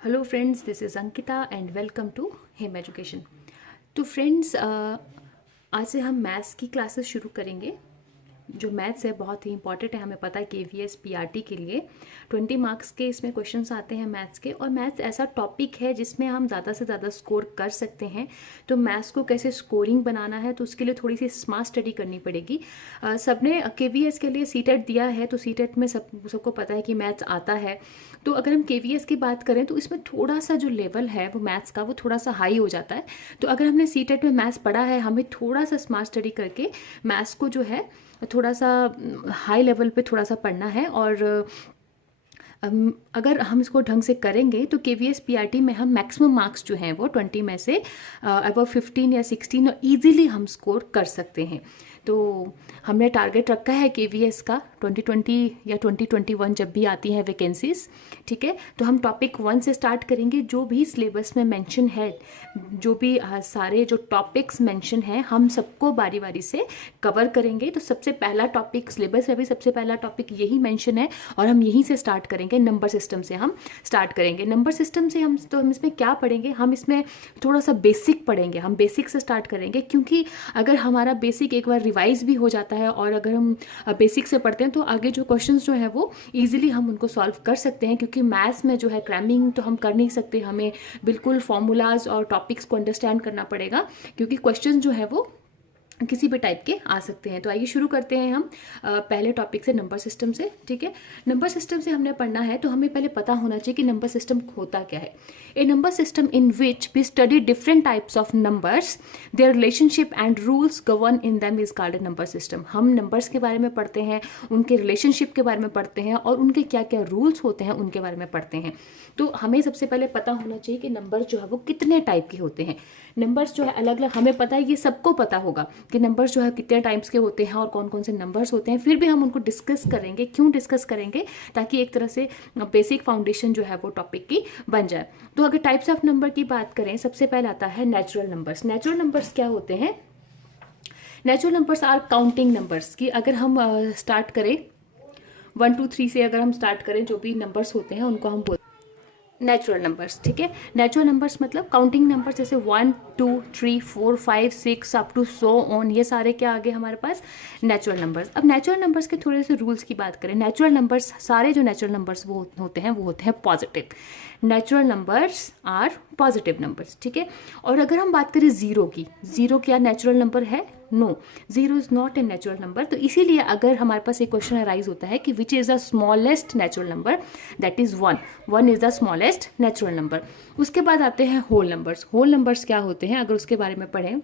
Hello friends, this is Ankita and welcome to him education. तो friends, आज से हम मैथ्स की क्लासेस शुरू करेंगे। जो मैथ्स है बहुत ही इंपॉर्टेंट है, हमें पता है KVS PRT के लिए 20 मार्क्स के इसमें क्वेश्चंस आते हैं मैथ्स के। और मैथ्स ऐसा टॉपिक है जिसमें हम ज़्यादा से ज़्यादा स्कोर कर सकते हैं। तो मैथ्स को कैसे स्कोरिंग बनाना है, तो उसके लिए थोड़ी सी स्मार्ट स्टडी करनी पड़ेगी। सबने KVS के लिए सीटेट दिया है, तो सीटेट में सबको पता है कि मैथ्स आता है। तो अगर हम KVS की बात करें तो इसमें थोड़ा सा जो लेवल है वो मैथ्स का वो थोड़ा सा हाई हो जाता है। तो अगर हमने सीटेट में मैथ्स पढ़ा है, हमें थोड़ा सा स्मार्ट स्टडी करके मैथ्स को जो है थोड़ा सा हाई लेवल पे थोड़ा सा पढ़ना है। और अगर हम इसको ढंग से करेंगे तो KVS PRT में हम मैक्सिमम मार्क्स जो हैं वो 20 में से अबव 15 या 16 ईजिली हम स्कोर कर सकते हैं। तो हमने टारगेट रखा है KVS का 2020 या 2021 जब भी आती हैं वैकेंसीज, ठीक है। तो हम टॉपिक 1 से स्टार्ट करेंगे। जो भी सिलेबस में मेंशन है, जो भी सारे जो टॉपिक्स मेंशन हैं, हम सबको बारी बारी से कवर करेंगे। तो सबसे पहला टॉपिक सिलेबस में भी सबसे पहला टॉपिक यही मेंशन है और हम यहीं से स्टार्ट करेंगे। नंबर सिस्टम से हम स्टार्ट करेंगे। नंबर सिस्टम से हम इसमें क्या पढ़ेंगे, हम इसमें थोड़ा सा बेसिक पढ़ेंगे। हम बेसिक से स्टार्ट करेंगे, क्योंकि अगर हमारा बेसिक एक बार रिवाइज भी हो जाता है और अगर हम बेसिक से पढ़ते हैं तो आगे जो क्वेश्चंस जो है वो इजीली हम उनको सॉल्व कर सकते हैं। क्योंकि मैथ्स में जो है क्रैमिंग तो हम कर नहीं सकते, हमें बिल्कुल फॉर्मूलाज और टॉपिक्स को अंडरस्टैंड करना पड़ेगा, क्योंकि क्वेश्चन जो है वो किसी भी टाइप के आ सकते हैं। तो आइए शुरू करते हैं हम पहले टॉपिक से, नंबर सिस्टम से, ठीक है। नंबर सिस्टम से हमने पढ़ना है तो हमें पहले पता होना चाहिए कि नंबर सिस्टम होता क्या है। A number system in which we study different types of numbers, their relationship and rules govern in them is called a number system. हम नंबर्स के बारे में पढ़ते हैं, उनके रिलेशनशिप के बारे में पढ़ते हैं और उनके क्या क्या रूल्स होते हैं उनके बारे में पढ़ते हैं। तो हमें सबसे पहले पता होना चाहिए कि नंबर जो है वो कितने टाइप के होते हैं। नंबर्स जो है अलग अलग, हमें पता है, ये सबको पता होगा कि नंबर्स जो है कितने टाइप्स के होते हैं और कौन कौन से नंबर्स होते हैं। फिर भी हम उनको डिस्कस करेंगे। क्यों डिस्कस करेंगे? ताकि एक तरह से बेसिक फाउंडेशन जो है वो टॉपिक की बन जाए। तो अगर टाइप्स ऑफ नंबर की बात करें, सबसे पहले आता है नेचुरल नंबर्स। नेचुरल नंबर्स क्या होते हैं? Natural numbers are counting numbers. की अगर हम स्टार्ट करें 1 2 3 से, अगर हम स्टार्ट करें, जो भी नंबर्स होते हैं उनको हम बोलते हैं नेचुरल नंबर्स, ठीक है। नेचुरल नंबर्स मतलब काउंटिंग नंबर्स, जैसे 1 2 3 4 5 6 अप टू सो ऑन, ये सारे क्या आ गए हमारे पास? Natural numbers. अब नेचुरल नंबर्स के थोड़े से रूल्स की बात करें। नेचुरल नंबर्स, सारे जो नेचुरल नंबर्स वो होते हैं positive. Natural numbers are positive numbers, ठीक है। और अगर हम बात करें जीरो की, जीरो क्या नेचुरल नंबर है? No, zero is not a natural number. तो इसीलिए अगर हमारे पास एक क्वेश्चन अराइज होता है कि which is the smallest natural number, that is 1। 1 is the smallest natural number. उसके बाद आते हैं होल नंबर्स। होल नंबर्स क्या होते हैं अगर उसके बारे में पढ़ें?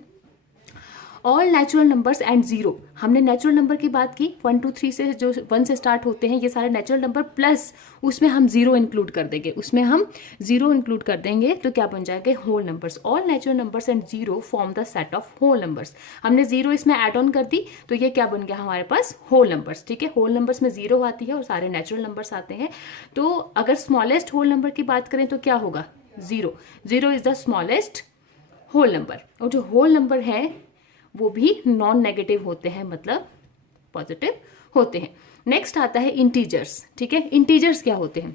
All natural numbers and zero. हमने नेचुरल नंबर की बात की, 1 2 3 से, जो 1 से स्टार्ट होते हैं, ये सारे नेचुरल नंबर, प्लस उसमें हम जीरो इंक्लूड कर देंगे। उसमें हम जीरो इंक्लूड कर देंगे तो क्या बन जाएंगे? Whole numbers. All natural numbers and zero form the set of whole numbers. हमने जीरो इसमें ऐड ऑन कर दी तो ये क्या बन गया हमारे पास? होल नंबर्स, ठीक है। होल नंबर्स में जीरो आती है और सारे नेचुरल नंबर्स आते हैं। तो अगर स्मॉलेस्ट होल नंबर की बात करें तो क्या होगा? Zero. Zero is the smallest whole number. और जो होल नंबर है वो भी नॉन नेगेटिव होते हैं, मतलब पॉजिटिव होते हैं। नेक्स्ट आता है इंटीजर्स, ठीक है। इंटीजर्स क्या होते हैं?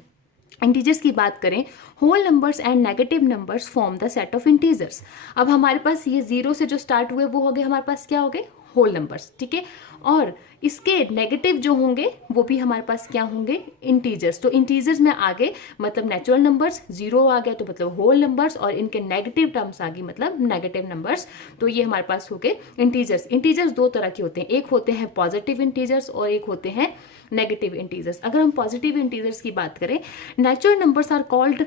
इंटीजर्स की बात करें, whole numbers and negative numbers form the set of integers. अब हमारे पास ये जीरो से जो स्टार्ट हुए वो हो गए हमारे पास, क्या हो गए? होल नंबर्स, ठीक है। और इसके नेगेटिव जो होंगे वो भी हमारे पास क्या होंगे? इंटीजर्स। तो इंटीजर्स में आगे मतलब नेचुरल नंबर्स, जीरो आ गया तो मतलब होल नंबर्स, और इनके नेगेटिव टर्म्स आ गई मतलब नेगेटिव नंबर्स। तो ये हमारे पास हो गए इंटीजर्स। इंटीजर्स दो तरह के होते हैं, एक होते हैं पॉजिटिव इंटीजर्स और एक होते हैं नेगेटिव इंटीजर्स। अगर हम पॉजिटिव इंटीजर्स की बात करें, natural numbers are called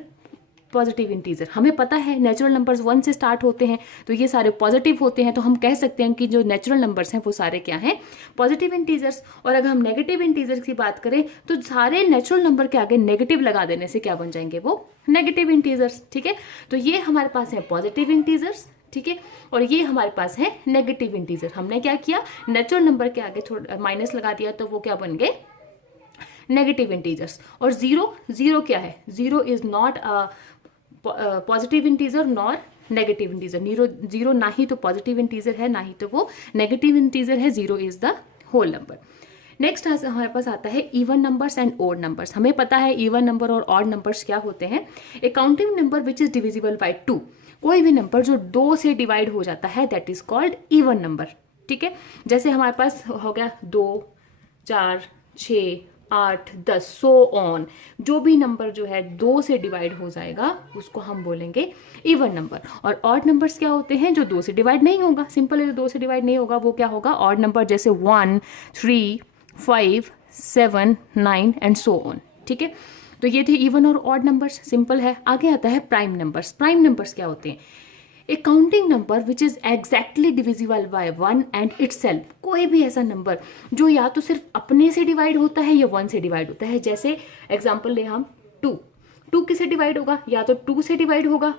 positive integer. हमें पता है नेचुरल नंबर्स 1 से स्टार्ट होते हैं तो ये सारे पॉजिटिव होते हैं। तो हम कह सकते हैं कि जो नेचुरल नंबर्स हैं वो सारे क्या हैं? Positive integers. और अगर हम नेगेटिव इंटीजर्स की बात करें तो सारे नेचुरल नंबर के आगे नेगेटिव लगा देने से क्या बन जाएंगे? वो नेगेटिव इंटीजर्स, ठीक है। तो ये हमारे पास है पॉजिटिव इंटीजर्स, ठीक है। और ये हमारे पास है नेगेटिव इंटीजर। हमने क्या किया? नेचुरल नंबर के आगे थोड़ा माइनस लगा दिया तो वो क्या बन गए? Negative integers. और जीरो, जीरो क्या है? Zero is not positive integer nor negative integer. Zero ना ही तो पॉजिटिव इंटीजर है ना ही तो वो नेगेटिव इंटीजर है। Zero is the whole number. Next हमारे पास आता है even numbers and odd numbers. हमें पता है इवन नंबर और ऑड नंबर्स क्या होते हैं। A counting number which is divisible by 2, कोई भी नंबर जो 2 से डिवाइड हो जाता है that is called even number. ठीक है, जैसे हमारे पास हो गया 2, 4, 6, 8, 10 सो ऑन, जो भी नंबर जो है 2 से डिवाइड हो जाएगा उसको हम बोलेंगे इवन नंबर। और ऑड नंबर्स क्या होते हैं, जो 2 से डिवाइड नहीं होगा, सिंपल है, जो 2 से डिवाइड नहीं होगा वो क्या होगा, ऑड नंबर, जैसे 1, 3, 5, 7, 9 एंड सो ऑन। ठीक है, तो ये थे इवन और ऑड नंबर्स, सिंपल है। आगे आता है प्राइम नंबर्स। प्राइम नंबर्स क्या होते हैं, a counting number which is exactly divisible by 1 and itself, कोई भी ऐसा नंबर जो या तो सिर्फ अपने से डिवाइड होता है या 1 से डिवाइड होता है। जैसे एग्जांपल ले हम 2 किससे डिवाइड होगा, या तो 2 से डिवाइड होगा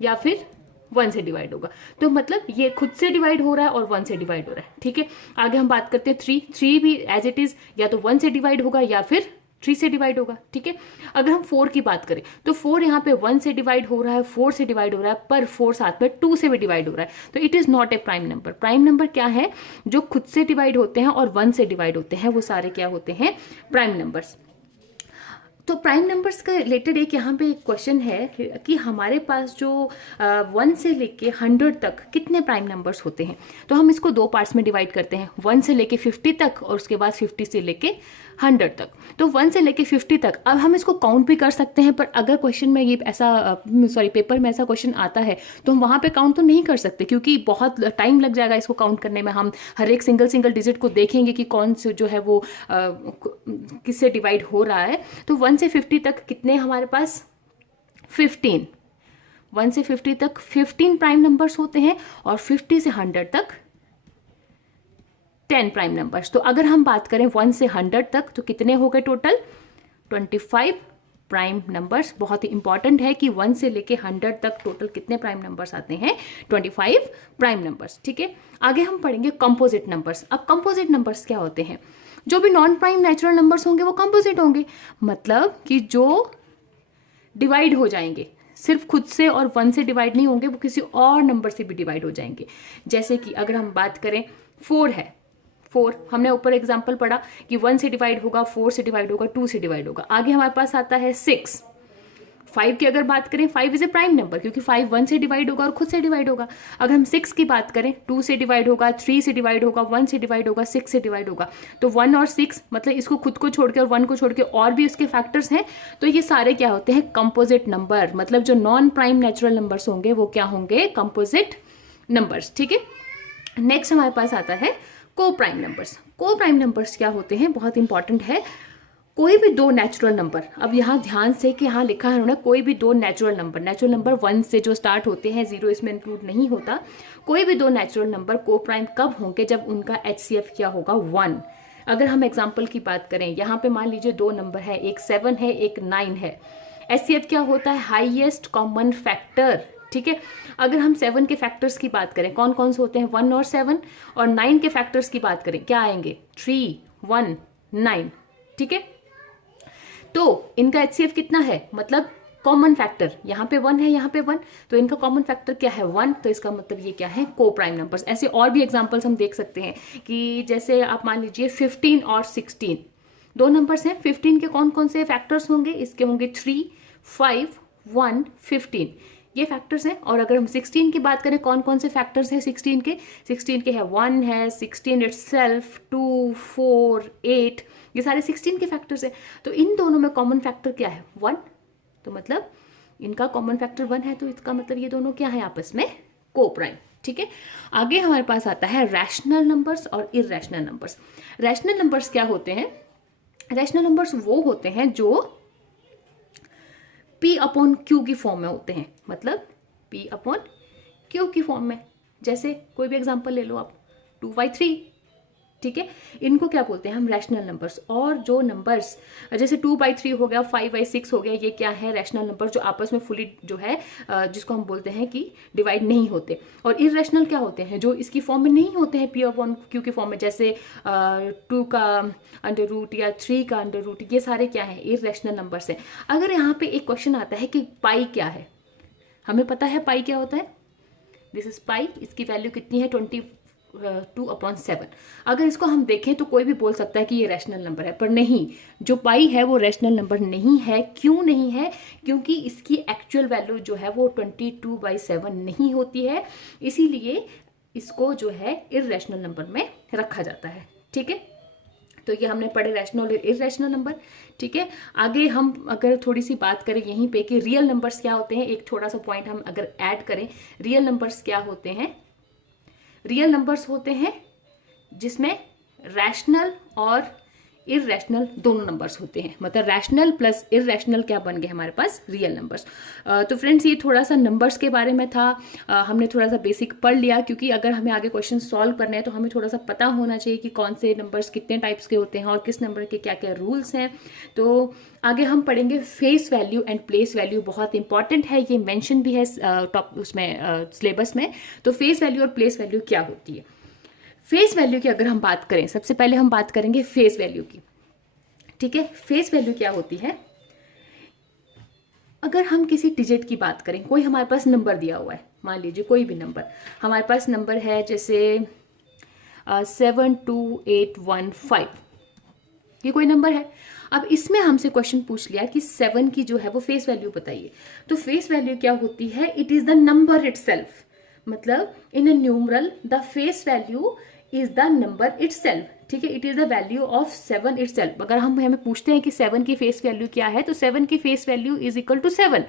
या फिर 1 से डिवाइड होगा। तो मतलब ये खुद से डिवाइड हो रहा है और 1 से डिवाइड हो रहा है। ठीक है, आगे हम बात करते हैं 3 भी एज इट इज या तो 1 से डिवाइड होगा या फिर 3 से डिवाइड होगा। ठीक है, अगर हम 4 की बात करें तो 4 यहाँ पे 1 से डिवाइड हो रहा है, 4 से डिवाइड हो रहा है, पर 4 साथ में 2 से भी डिवाइड हो रहा है, तो it is not A prime number. Prime number क्या है, जो खुद से डिवाइड होते हैं और 1 से डिवाइड होते हैं, वो सारे क्या होते हैं, प्राइम नंबर्स। तो प्राइम नंबर्स का रिलेटेड एक यहाँ पे क्वेश्चन है कि हमारे पास जो 1 से लेके 100 तक कितने प्राइम नंबर्स होते हैं। तो हम इसको 2 पार्ट्स में डिवाइड करते हैं, 1 से लेके 50 तक और उसके बाद 50 से लेके 100 तक। तो 1 से लेके 50 तक अब हम इसको काउंट भी कर सकते हैं, पर अगर क्वेश्चन में ये ऐसा पेपर में ऐसा क्वेश्चन आता है तो हम वहाँ पे काउंट तो नहीं कर सकते, क्योंकि बहुत टाइम लग जाएगा इसको काउंट करने में। हम हर एक सिंगल डिजिट को देखेंगे कि कौन से जो है वो किससे डिवाइड हो रहा है। तो 1 से 50 तक कितने हमारे पास, 15। 1 से 50 तक 15 प्राइम नंबर्स होते हैं और 50 से 100 तक 10 प्राइम नंबर्स। तो अगर हम बात करें 1 से 100 तक तो कितने हो गए टोटल, 25 प्राइम नंबर्स। बहुत ही इंपॉर्टेंट है कि 1 से लेके 100 तक टोटल कितने प्राइम नंबर्स आते हैं, 25 प्राइम नंबर्स। ठीक है, आगे हम पढ़ेंगे कंपोजिट नंबर्स। अब कंपोजिट नंबर्स क्या होते हैं, जो भी नॉन प्राइम नेचुरल नंबर्स होंगे वो कंपोजिट होंगे, मतलब कि जो डिवाइड हो जाएंगे, सिर्फ खुद से और 1 से डिवाइड नहीं होंगे, वो किसी और नंबर से भी डिवाइड हो जाएंगे। जैसे कि अगर हम बात करें 4 है, 4 हमने ऊपर एग्जांपल पढ़ा कि 1 से डिवाइड होगा, 4 से डिवाइड होगा, 2 से डिवाइड होगा। आगे हमारे पास आता है 6। 5 की अगर बात करें, 5 इज ए प्राइम नंबर, क्योंकि 5 1 से डिवाइड होगा और खुद से डिवाइड होगा। अगर हम 6 की बात करें, 2 से डिवाइड होगा, 3 से डिवाइड होगा, 1 से डिवाइड होगा, 6 से डिवाइड होगा। तो 1 और 6 मतलब इसको खुद को छोड़ के और 1 को छोड़ के और भी उसके फैक्टर्स हैं, तो ये सारे क्या होते हैं, कंपोजिट नंबर। मतलब जो नॉन प्राइम नेचुरल नंबर्स होंगे वो क्या होंगे, कंपोजिट नंबर्स। ठीक है, नेक्स्ट हमारे पास आता है को प्राइम नंबर्स। को प्राइम नंबर्स क्या होते हैं, बहुत इंपॉर्टेंट है। कोई भी 2 नेचुरल नंबर, अब यहाँ ध्यान से कि यहाँ लिखा है उन्होंने कोई भी 2 नेचुरल नंबर 1 से जो स्टार्ट होते हैं, 0 इसमें इंक्लूड नहीं होता। कोई भी 2 नेचुरल नंबर को प्राइम कब होंगे, जब उनका HCF क्या होगा, 1। अगर हम एग्जाम्पल की बात करें, यहाँ पे मान लीजिए 2 नंबर है, एक 7 है, एक 9 है। HCF क्या होता है, हाईएस्ट कॉमन फैक्टर। ठीक है, अगर हम 7 के फैक्टर्स की बात करें, कौन कौन से होते हैं, 1 और 7, और 9 के फैक्टर्स की बात करें, क्या आएंगे, 3, 1, 9। ठीक है, तो इनका HCF कितना है, मतलब कॉमन फैक्टर, यहाँ पे 1 है, यहाँ पे 1, तो इनका कॉमन फैक्टर क्या है, 1। तो इसका मतलब ये क्या है, को प्राइम नंबर्स। ऐसे और भी एग्जांपल्स हम देख सकते हैं कि जैसे आप मान लीजिए 15 और 16, 2 नंबर्स हैं, 15 के कौन कौन से फैक्टर्स होंगे, इसके होंगे 3, 5, 1, 15, ये फैक्टर्स हैं। और अगर हम 16 की बात करें, कौन कौन से फैक्टर्स हैं 16 के है 1 है, 16 इटसेल्फ, 2, 4, 8, ये सारे 16 के फैक्टर्स हैं। तो इन दोनों में कॉमन फैक्टर क्या है, 1। तो मतलब इनका कॉमन फैक्टर 1 है, तो इसका मतलब ये दोनों क्या है, आपस में को प्राइम। ठीक है, आगे हमारे पास आता है रैशनल नंबर्स और इरैशनल नंबर्स। रैशनल नंबर्स क्या होते हैं, रैशनल नंबर्स वो होते हैं जो P/Q की फॉर्म में होते हैं, मतलब P/Q की फॉर्म में। जैसे कोई भी एग्जांपल ले लो आप, 2/3। ठीक है, इनको क्या बोलते हैं हम, रैशनल नंबर्स। और जो नंबर्स जैसे 2/3 हो गया, 5/6 हो गया, ये क्या है, रैशनल नंबर जो आपस में फुली जो है जिसको हम बोलते हैं कि डिवाइड नहीं होते। और इरैशनल क्या होते हैं, जो इसकी फॉर्म में नहीं होते हैं, P/Q की फॉर्म में, जैसे 2 का अंडर रूट या 3 का अंडर रूट, ये सारे क्या है, इरैशनल नंबर्स हैं। अगर यहाँ पे एक क्वेश्चन आता है कि पाई क्या है, हमें पता है पाई क्या होता है, दिस इज पाई, इसकी वैल्यू कितनी है, 2/7। अगर इसको हम देखें तो कोई भी बोल सकता है कि ये रैशनल नंबर है, पर नहीं, जो पाई है वो रैशनल नंबर नहीं है। क्यों नहीं है? क्योंकि इसकी एक्चुअल वैल्यू जो है वो 22/7 नहीं होती है, इसीलिए इसको जो है इर्रेशनल नंबर में रखा जाता है। ठीक है, तो ये हमने पढ़े रैशनल और इर्रेशनल नंबर। ठीक है, आगे हम अगर थोड़ी सी बात करें यहीं पे कि रियल नंबर्स क्या होते हैं, एक थोड़ा सा पॉइंट हम अगर ऐड करें, रियल नंबर्स क्या होते हैं? रियल नंबर्स होते हैं जिसमें रैशनल और इर्रेशनल दोनों नंबर्स होते हैं, मतलब रैशनल प्लस इर्रेशनल क्या बन गए हमारे पास? Real numbers. तो फ्रेंड्स ये थोड़ा सा नंबर्स के बारे में था, हमने थोड़ा सा बेसिक पढ़ लिया, क्योंकि अगर हमें आगे क्वेश्चन सॉल्व करने हैं तो हमें थोड़ा सा पता होना चाहिए कि कौन से नंबर्स कितने टाइप्स के होते हैं और किस नंबर के क्या क्या रूल्स हैं। तो आगे हम पढ़ेंगे face value and place value, बहुत इंपॉर्टेंट है, ये मेंशन भी है टॉप उसमें सिलेबस में। तो फेस वैल्यू और प्लेस वैल्यू क्या होती है? फेस वैल्यू की अगर हम बात करें, सबसे पहले हम बात करेंगे फेस वैल्यू की। ठीक है, फेस वैल्यू क्या होती है? अगर हम किसी डिजिट की बात करें, कोई हमारे पास नंबर दिया हुआ है, मान लीजिए कोई भी नंबर हमारे पास नंबर है, जैसे 72815, ये कोई नंबर है। अब इसमें हमसे क्वेश्चन पूछ लिया कि 7 की जो है वो फेस वैल्यू बताइए। तो फेस वैल्यू क्या होती है? It is the number itself, मतलब in a numeral the face value is the number itself. ठीक है, it is the value of 7 itself. अगर हम हमें पूछते हैं कि 7 की फेस वैल्यू क्या है, तो 7 की face value is equal to 7,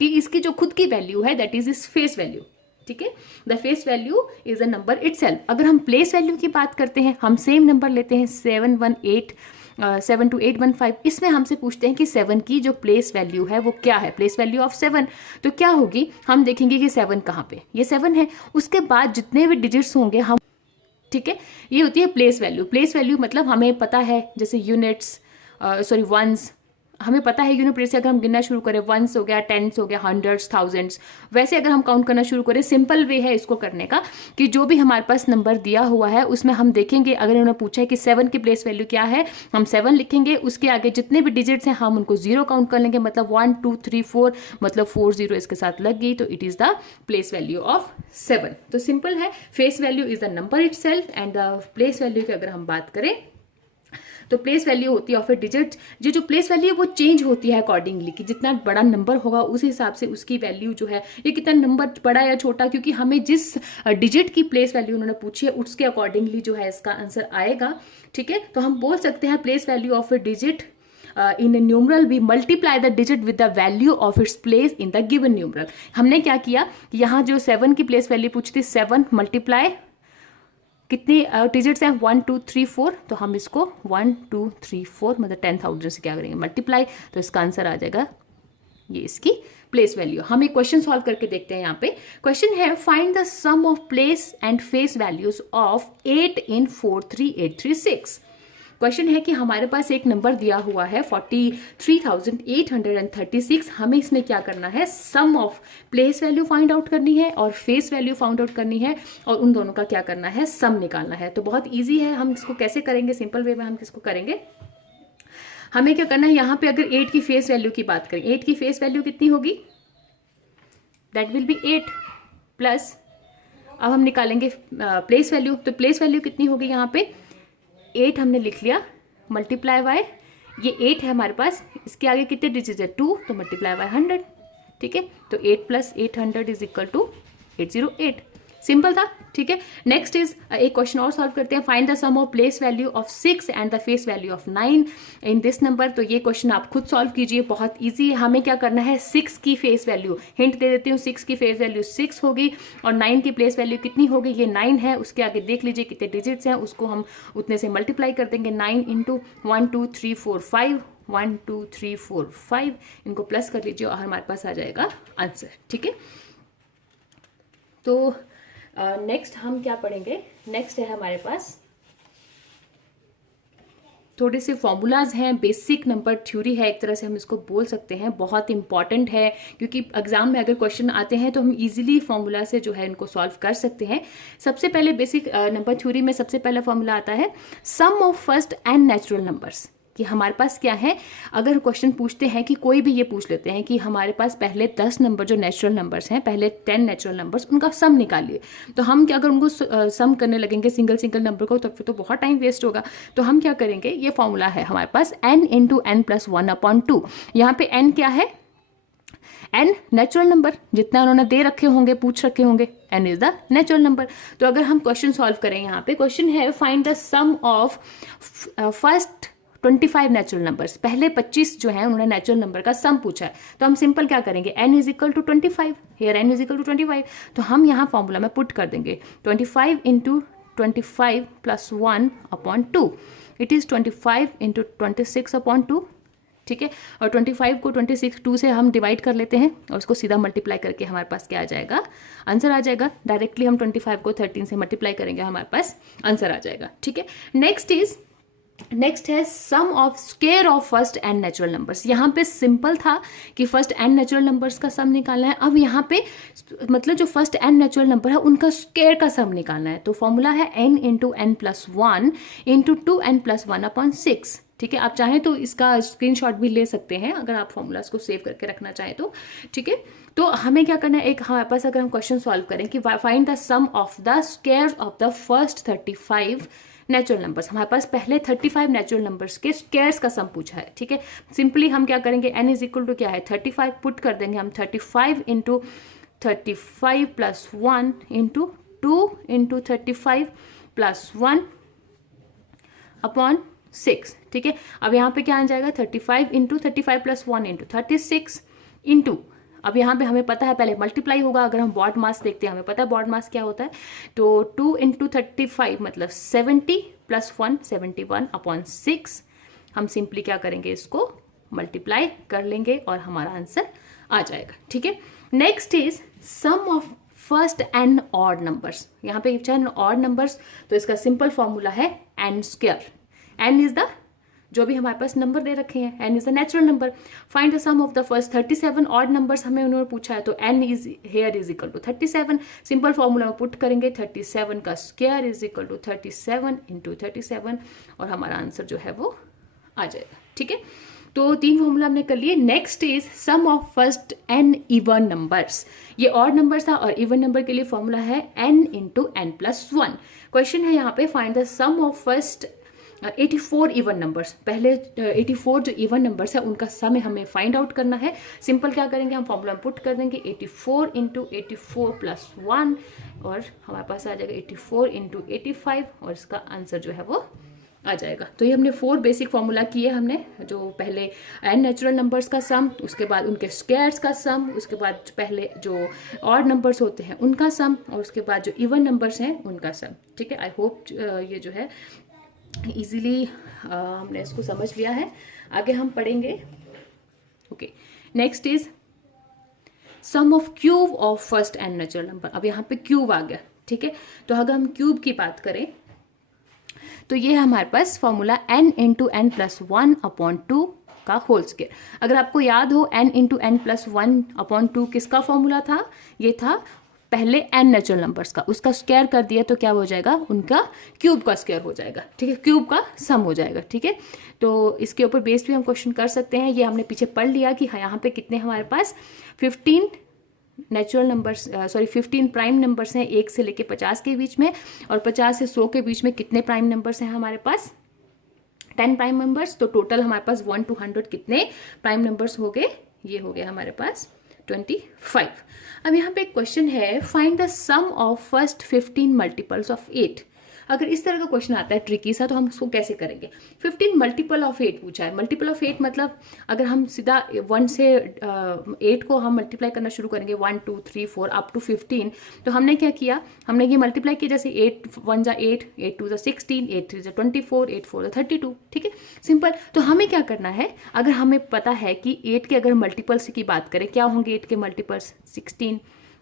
कि इसकी जो खुद की वैल्यू है दैट इज इस फेस वैल्यू। ठीक है, the face value is a number itself. अगर हम प्लेस वैल्यू की बात करते हैं, हम सेम नंबर लेते हैं 72815, इसमें हमसे पूछते हैं कि 7 की जो प्लेस वैल्यू है वो क्या है, प्लेस वैल्यू ऑफ 7। तो क्या होगी? हम देखेंगे कि 7 कहाँ पे, ये 7 है, उसके बाद जितने भी डिजिट्स होंगे हम, ठीक है, ये होती है प्लेस वैल्यू। प्लेस वैल्यू मतलब हमें पता है, जैसे यूनिट्स, वंस, हमें पता है यूनिट प्लेस से अगर हम गिनना शुरू करें, वंस हो गया, टेंस हो गया, हंड्रेड्स, थाउजेंड्स, वैसे अगर हम काउंट करना शुरू करें, सिंपल वे है इसको करने का कि जो भी हमारे पास नंबर दिया हुआ है उसमें हम देखेंगे, अगर उन्होंने पूछा है कि 7 की प्लेस वैल्यू क्या है, हम 7 लिखेंगे, उसके आगे जितने भी डिजिट्स हैं हम उनको 0 काउंट कर लेंगे, मतलब 1 2 3 4, मतलब 4 0 इसके साथ लग गई, तो it is the place value of 7। तो सिंपल है, face value is the number itself, and the place value की अगर हम बात करें तो प्लेस वैल्यू होती है ऑफ ए डिजिट। जो प्लेस वैल्यू है वो चेंज होती है अकॉर्डिंगली, कि जितना बड़ा नंबर होगा उस हिसाब से उसकी वैल्यू जो है, ये कितना नंबर बड़ा या छोटा, क्योंकि हमें जिस डिजिट की प्लेस वैल्यू उन्होंने पूछी है उसके अकॉर्डिंगली जो है इसका आंसर आएगा। ठीक है, तो हम बोल सकते हैं place value of a digit in a numeral we multiply the digit with the value of its place in the given numeral. हमने क्या किया, यहाँ जो 7 की प्लेस वैल्यू पूछी थी, 7 मल्टीप्लाई कितनी डिजिट्स हैं, 1 2 3 4, तो हम इसको 1 2 3 4 मतलब 10,000 से क्या करेंगे, मल्टीप्लाई, तो इसका आंसर आ जाएगा ये इसकी प्लेस वैल्यू। हम एक क्वेश्चन सॉल्व करके देखते हैं। यहाँ पे क्वेश्चन है, find the sum of place and face values of 8 in 43836। Question है कि हमारे पास एक नंबर दिया हुआ है 43,836, हमें इसमें क्या करना है, sum of place value find out करनी है और फेस वैल्यू फाइंड आउट करनी है, और उन दोनों का क्या करना है, सम निकालना है। तो बहुत ईजी है, हम इसको कैसे करेंगे, सिंपल वे में हम किसको करेंगे, हमें क्या करना है, यहाँ पे अगर 8 की फेस वैल्यू की बात करें, 8 की फेस वैल्यू कितनी होगी, दैट विल बी 8 प्लस, अब हम निकालेंगे प्लेस वैल्यू, तो प्लेस वैल्यू कितनी होगी, यहाँ पे 8 हमने लिख लिया, मल्टीप्लाई बाय, ये 8 है हमारे पास, इसके आगे कितने डिजिट है, 2, तो मल्टीप्लाई बाय 100। ठीक है, तो 8 + 800 इज इक्वल टू 808। सिंपल था। ठीक है, नेक्स्ट इज एक क्वेश्चन और सॉल्व करते हैं, find the sum of place value of 6 and the face value of 9 in this number. तो ये क्वेश्चन आप खुद सॉल्व कीजिए, बहुत ईजी है। हमें क्या करना है, 6 की फेस वैल्यू, हिंट दे देती हूँ, 6 की फेस वैल्यू 6 होगी और 9 की प्लेस वैल्यू कितनी होगी, ये 9 है, उसके आगे देख लीजिए कितने डिजिट्स हैं, उसको हम उतने से मल्टीप्लाई कर देंगे, 9 × 1 2 3 4 5, 1 2 3 4 5, इनको प्लस कर लीजिए और हमारे पास आ जाएगा आंसर। ठीक है, तो नेक्स्ट हम क्या पढ़ेंगे, नेक्स्ट है हमारे पास थोड़े से फॉर्मूलाज हैं, बेसिक नंबर थ्योरी है, एक तरह से हम इसको बोल सकते हैं, बहुत इंपॉर्टेंट है, क्योंकि एग्जाम में अगर क्वेश्चन आते हैं तो हम इजीली फॉर्मूला से जो है इनको सॉल्व कर सकते हैं। सबसे पहले बेसिक नंबर थ्योरी में सबसे पहला फॉर्मूला आता है, sum of first and natural numbers. कि हमारे पास क्या है। अगर क्वेश्चन पूछते हैं कि कोई भी ये पूछ लेते हैं कि हमारे पास पहले 10 नंबर जो नेचुरल नंबर्स हैं, पहले 10 नेचुरल नंबर्स, उनका सम निकालिए, तो हम क्या, अगर उनको सम करने लगेंगे सिंगल सिंगल नंबर को, तो फिर तो बहुत टाइम वेस्ट होगा। तो हम क्या करेंगे, ये फॉर्मूला है हमारे पास n इंटू एन प्लस 1/2। यहाँ पे n क्या है, n नेचुरल नंबर, जितना उन्होंने दे रखे होंगे, पूछ रखे होंगे, n is the natural number. तो अगर हम क्वेश्चन सॉल्व करें, यहाँ पे क्वेश्चन है find the sum of first 25 natural numbers, पहले 25 जो है उन्होंने नेचुरल नंबर का सम पूछा है। तो हम सिंपल क्या करेंगे, n is equal to 25, here n is equal to 25, तो हम यहाँ फॉर्मूला में पुट कर देंगे 25 into 25 plus 1/2, it is 25 into 26/2, ठीक है। और 25 को 2 से हम डिवाइड कर लेते हैं और उसको सीधा मल्टीप्लाई करके हमारे पास क्या आ जाएगा, आंसर आ जाएगा। डायरेक्टली हम 25 को 13 से मल्टीप्लाई करेंगे, हमारे पास आंसर आ जाएगा, ठीक है। नेक्स्ट है sum of square of first N natural numbers. यहाँ पे सिंपल था कि फर्स्ट एन नेचुरल नंबर्स का सम निकालना है। अब यहाँ पे मतलब जो फर्स्ट एन नेचुरल नंबर है उनका स्क्वायर का सम निकालना है। तो फॉर्मूला है n into N plus 1 into 2n plus 1/6, ठीक है। आप चाहें तो इसका स्क्रीनशॉट भी ले सकते हैं अगर आप फॉर्मूलाज को सेव करके रखना चाहें तो, ठीक है। तो हमें क्या करना है, एक हमारे पास अगर हम क्वेश्चन सॉल्व करें कि find the sum of the square of the first 35 natural numbers, हमारे पास पहले 35 नेचुरल नंबर्स के स्क्वायर्स का सम पूछा है, ठीक है। सिंपली हम क्या करेंगे, n इज इक्वल टू क्या है 35, पुट कर देंगे हम 35 into 35 plus 1 into 2 into 35 plus 1/6, ठीक है। अब यहाँ पे क्या आ जाएगा 35 इंटू 35 प्लस 1 इंटू 36 इंटू, अब यहाँ पे हमें पता है पहले मल्टीप्लाई होगा। अगर हम बॉड मास देखते हैं, हमें पता है बॉड मास क्या होता है, तो 2 इंटू 35 मतलब 70 प्लस 1 71/6। हम सिंपली क्या करेंगे, इसको मल्टीप्लाई कर लेंगे और हमारा आंसर आ जाएगा, ठीक है। Next is sum of first N odd numbers. यहाँ पे चाहे ऑड नंबर्स, तो इसका सिंपल फॉर्मूला है n square. n is the जो भी हमारे पास नंबर दे रखे हैं, n is the natural number. Find the sum of the first 37 odd numbers हमें उन्होंने पूछा है, तो n is here is equal to 37। Simple formula में पुट करेंगे 37 का square is equal to 37 into 37 और हमारा आंसर जो है वो आ जाएगा, ठीक है। तो 3 फॉर्मूला हमने कर लिए। Next is sum of first n even numbers. ये ऑड नंबर था और इवन नंबर के लिए फॉर्मूला है n into N plus 1। Question है यहाँ पे find the sum of first 84 even numbers. पहले 84 जो इवन नंबर्स है उनका सम हमें फाइंड आउट करना है। सिंपल क्या करेंगे, हम फॉर्मूला में पुट कर देंगे 84 इंटू 84 प्लस 1 और हमारे पास आ जाएगा 84 इंटू 85 और इसका आंसर जो है वो आ जाएगा। तो ये हमने 4 बेसिक फॉर्मूला किए हमने, जो पहले एन नेचुरल नंबर्स का सम, उसके बाद उनके स्क्वायर्स का सम, उसके बाद पहले जो ऑड नंबर्स होते हैं उनका सम और उसके बाद जो इवन नंबर्स हैं उनका सम, ठीक है। आई होप ये जो है इजीली हमने इसको समझ लिया है। आगे हम पढ़ेंगे, okay. Next is sum of cube of first N natural number. अब यहाँ पे क्यूब आ गया, ठीक है। तो अगर हम क्यूब की बात करें तो ये हमारे पास formula n into N plus 1/2 का होल स्क्वायर। अगर आपको याद हो n इंटू एन प्लस 1/2 किसका फॉर्मूला था, ये था पहले n नेचुरल नंबर्स का, उसका स्क्वायर कर दिया तो क्या हो जाएगा, उनका क्यूब का स्क्वायर हो जाएगा, ठीक है, क्यूब का सम हो जाएगा, ठीक है। तो इसके ऊपर बेस्ड भी हम क्वेश्चन कर सकते हैं। ये हमने पीछे पढ़ लिया कि यहाँ पे कितने हमारे पास 15 नेचुरल नंबर्स 15 प्राइम नंबर्स हैं 1 से लेके 50 के बीच में, और 50 से 100 के बीच में कितने प्राइम नंबर्स हैं हमारे पास 10 प्राइम नंबर्स। तो टोटल हमारे पास 1 to 100 कितने प्राइम नंबर्स हो गए, ये हो गए हमारे पास 25। अब यहाँ पे एक क्वेश्चन है find the sum of first 15 multiples of 8। अगर इस तरह का क्वेश्चन आता है ट्रिकी सा, तो हम उसको कैसे करेंगे। 15 मल्टीपल ऑफ 8 पूछा है। मल्टीपल ऑफ 8 मतलब अगर हम सीधा 1 से 8 को हम मल्टीप्लाई करना शुरू करेंगे 1 2 3 4 अप टू 15, तो हमने क्या किया, हमने ये मल्टीप्लाई किया, जैसे 8 1 जा 8, 8 2 जा 16, 8 3 जा 24, 8 4 जा 32, ठीक है, सिंपल। तो हमें क्या करना है, अगर हमें पता है कि 8 के अगर मल्टीपल्स की बात करें, क्या होंगे 8 के मल्टीपल्स 16,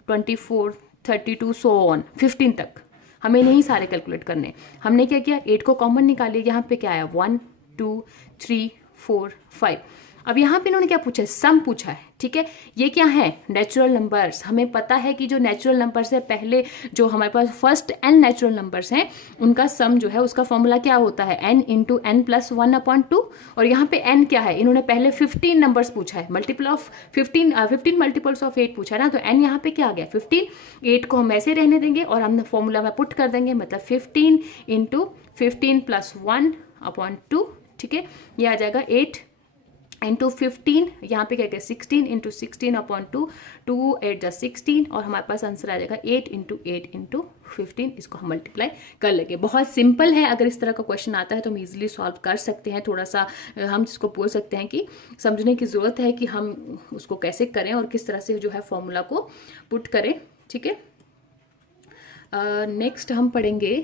24, 32 सो ऑन 15 तक। हमें नहीं सारे कैलकुलेट करने। हमने क्या किया, 8 को कॉमन निकालिए, यहाँ पे क्या आया 1 2 3 4 5। अब यहाँ पे इन्होंने क्या पूछा है, सम पूछा है, ठीक है। ये क्या है, नेचुरल नंबर्स। हमें पता है कि जो नेचुरल नंबर्स है, पहले जो हमारे पास फर्स्ट n नेचुरल नंबर्स हैं उनका सम जो है उसका फॉर्मूला क्या होता है, n इंटू एन प्लस 1/2। और यहाँ पे n क्या है, इन्होंने पहले 15 नंबर्स पूछा है, मल्टीपल ऑफ 15 मल्टीपल्स ऑफ 8 पूछा है ना, तो n यहाँ पे क्या आ गया 15। 8 को हम ऐसे रहने देंगे और हम फॉर्मूला में पुट कर देंगे, मतलब 15 इंटू 15 प्लस 1/2, ठीक है। ये आ जाएगा 8 इंटू 15, यहाँ पे क्या क्या 16 इंटू 16/2, 2 8 16, और हमारे पास आंसर आ जाएगा 8 इंटू 8 इंटू 15। इसको हम मल्टीप्लाई कर लेंगे। बहुत सिंपल है, अगर इस तरह का क्वेश्चन आता है तो हम इजीली सॉल्व कर सकते हैं। थोड़ा सा हम जिसको बोल सकते हैं कि समझने की ज़रूरत है कि हम उसको कैसे करें और किस तरह से जो है फॉर्मूला को पुट करें, ठीक है। नेक्स्ट हम पढ़ेंगे,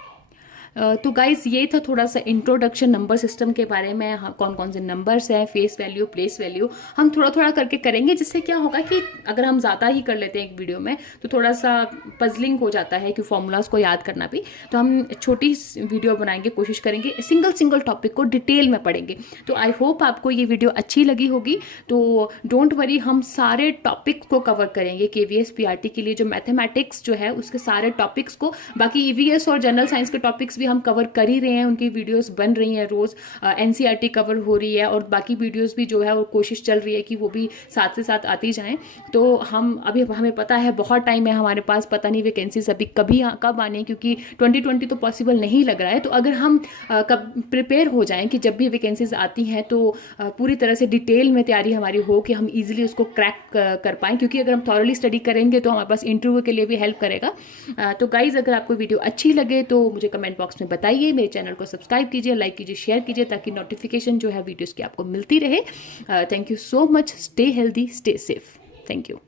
तो गाइज ये था थोड़ा सा इंट्रोडक्शन नंबर सिस्टम के बारे में। कौन कौन से नंबर्स हैं, फेस वैल्यू, प्लेस वैल्यू, हम थोड़ा थोड़ा करके करेंगे, जिससे क्या होगा कि अगर हम ज़्यादा ही कर लेते हैं एक वीडियो में तो थोड़ा सा पजलिंग हो जाता है कि फॉर्मूलाज को याद करना भी। तो हम छोटी वीडियो बनाएंगे, कोशिश करेंगे सिंगल टॉपिक को डिटेल में पढ़ेंगे। तो आई होप आपको ये वीडियो अच्छी लगी होगी। तो डोंट वरी, हम सारे टॉपिक को कवर करेंगे KVS PRT के लिए। जो मैथमेटिक्स जो है उसके सारे टॉपिक्स को, बाकी EVS और जनरल साइंस के टॉपिक्स भी हम कवर कर ही रहे हैं, उनकी वीडियोस बन रही हैं रोज, NCERT कवर हो रही है और बाकी वीडियोस भी जो है वो कोशिश चल रही है कि वो भी साथ से साथ आती जाएं। तो हम अभी हमें पता है बहुत टाइम है हमारे पास, पता नहीं वैकेंसीज अभी कब आने, क्योंकि 2020 तो पॉसिबल नहीं लग रहा है। तो अगर हम कब प्रिपेयर हो जाएं कि जब भी वैकेंसीज आती हैं तो पूरी तरह से डिटेल में तैयारी हमारी हो कि हम ईजिली उसको क्रैक कर पाएँ, क्योंकि अगर हम थॉरली स्टडी करेंगे तो हमारे पास इंटरव्यू के लिए भी हेल्प करेगा। तो गाइज, अगर आपको वीडियो अच्छी लगे तो मुझे कमेंट बॉक्स में बताइए। मेरे चैनल को सब्सक्राइब कीजिए, लाइक कीजिए, शेयर कीजिए, ताकि नोटिफिकेशन जो है वीडियोस की आपको मिलती रहे। Thank you so much. Stay healthy, stay safe. Thank you.